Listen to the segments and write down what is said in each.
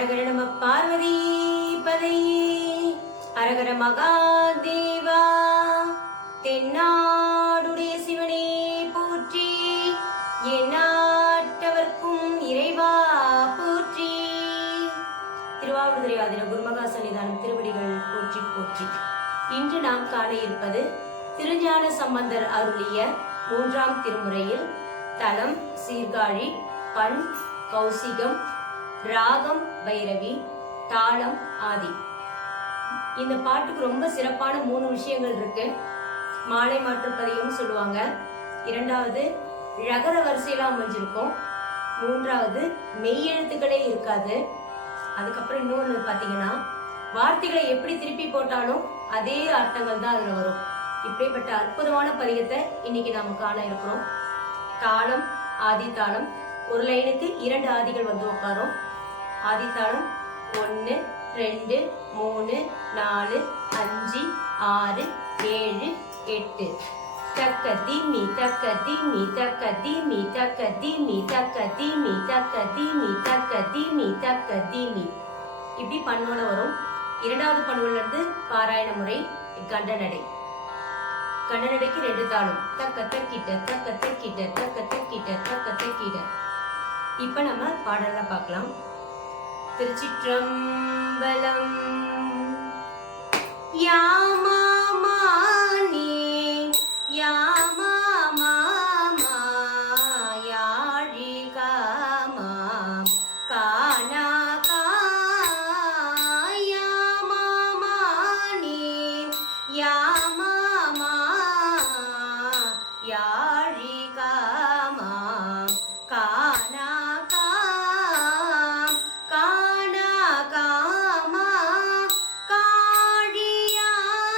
ஹரஹர நம பார்வதி பதையே ஹரஹர மகாதேவா. தென்னாடுடைய சிவனே போற்றி, எந்நாட்டவர்க்கும் இறைவா போற்றி. திருவாவடுதுறை ஆதீன குருமகா சன்னிதானம் திருவடிகள் போற்றி போற்றி. இன்று நாம் காண இருப்பது திருஞான சம்பந்தர் அருளிய 3ஆம் திருமுறையில் தலம் சீர்காழி, பண் கௌசிகம், ராகம் பைரவி, தாளம் ஆதி. இந்த பாட்டுக்கு ரொம்ப சிறப்பான 3 விஷயங்கள் இருக்கு. மாலை மாற்று பதிகம் சொல்லுவாங்க. 2வது ரகர வரிசையில அமைஞ்சிருக்கும். 3வது மெய்யெழுத்துக்களே இருக்காது. அதுக்கப்புறம் இன்னொன்று பார்த்தீங்கன்னா, வார்த்தைகளை எப்படி திருப்பி போட்டாலும் அதே அர்த்தங்கள் தான் அதுல வரும். இப்படிப்பட்ட அற்புதமான பதிகத்தை இன்னைக்கு நாம காண இருக்கிறோம். தாளம் ஆதி தாளம். ஒரு லைனுக்கு 2 ஆதிகள் வந்து உட்காரும். ஆதித்தாளம் 1 2 3 4 5 6 7 8. தக்க திமி தக்க திமி தக்க திமி தக்க திமி தக்க திமி தக்க திமி தக்க திமி தக்க திமி. இப்படி பண்ணோட வரும். 2வது பண்ணுவல இருந்து பாராயண முறை கண்டநடை. கண்டநடைக்கு 2 தாளம். தக்க தக்கிட்ட தக்க தக்கிட்ட தக்க தக்கிட்ட தக்க தக்கிட்ட. இப்ப நம்ம பாடலாம் பார்க்கலாம். திருச்சிற்றம்பலம். யாமாமானே யாமாமாமா யாழிகாமா கானாகா யாமாமானே யாமாமா யாழிகாமா கானாகா காணாகாமா காழியானே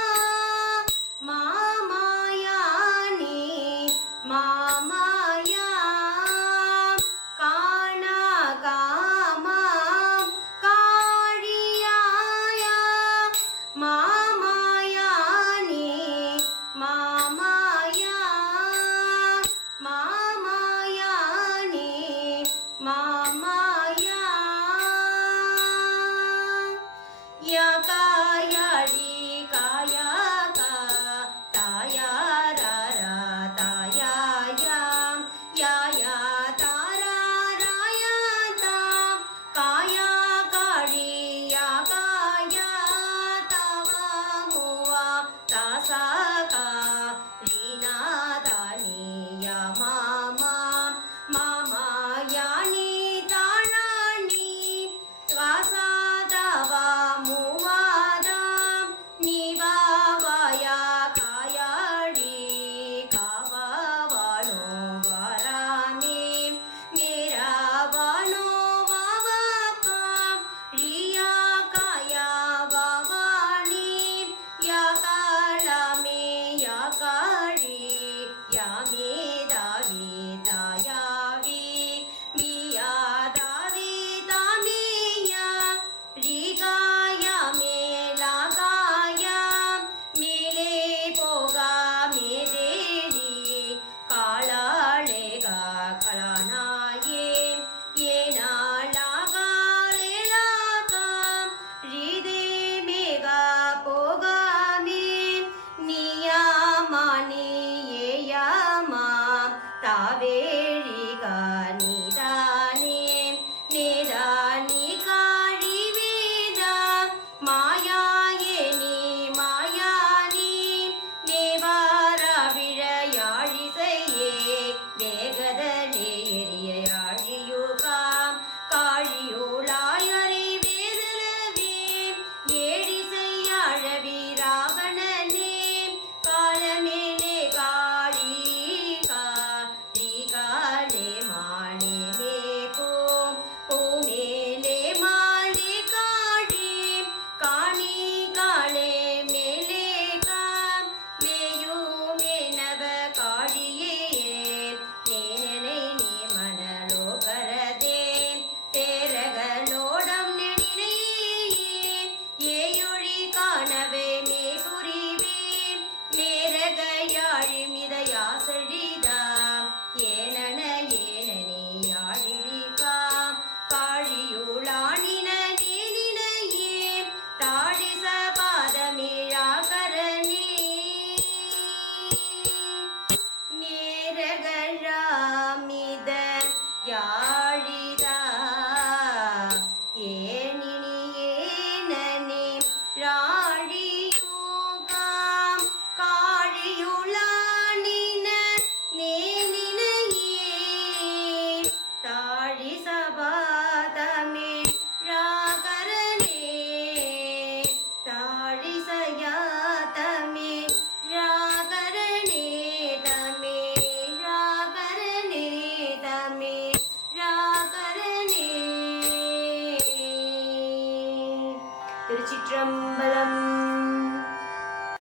யார்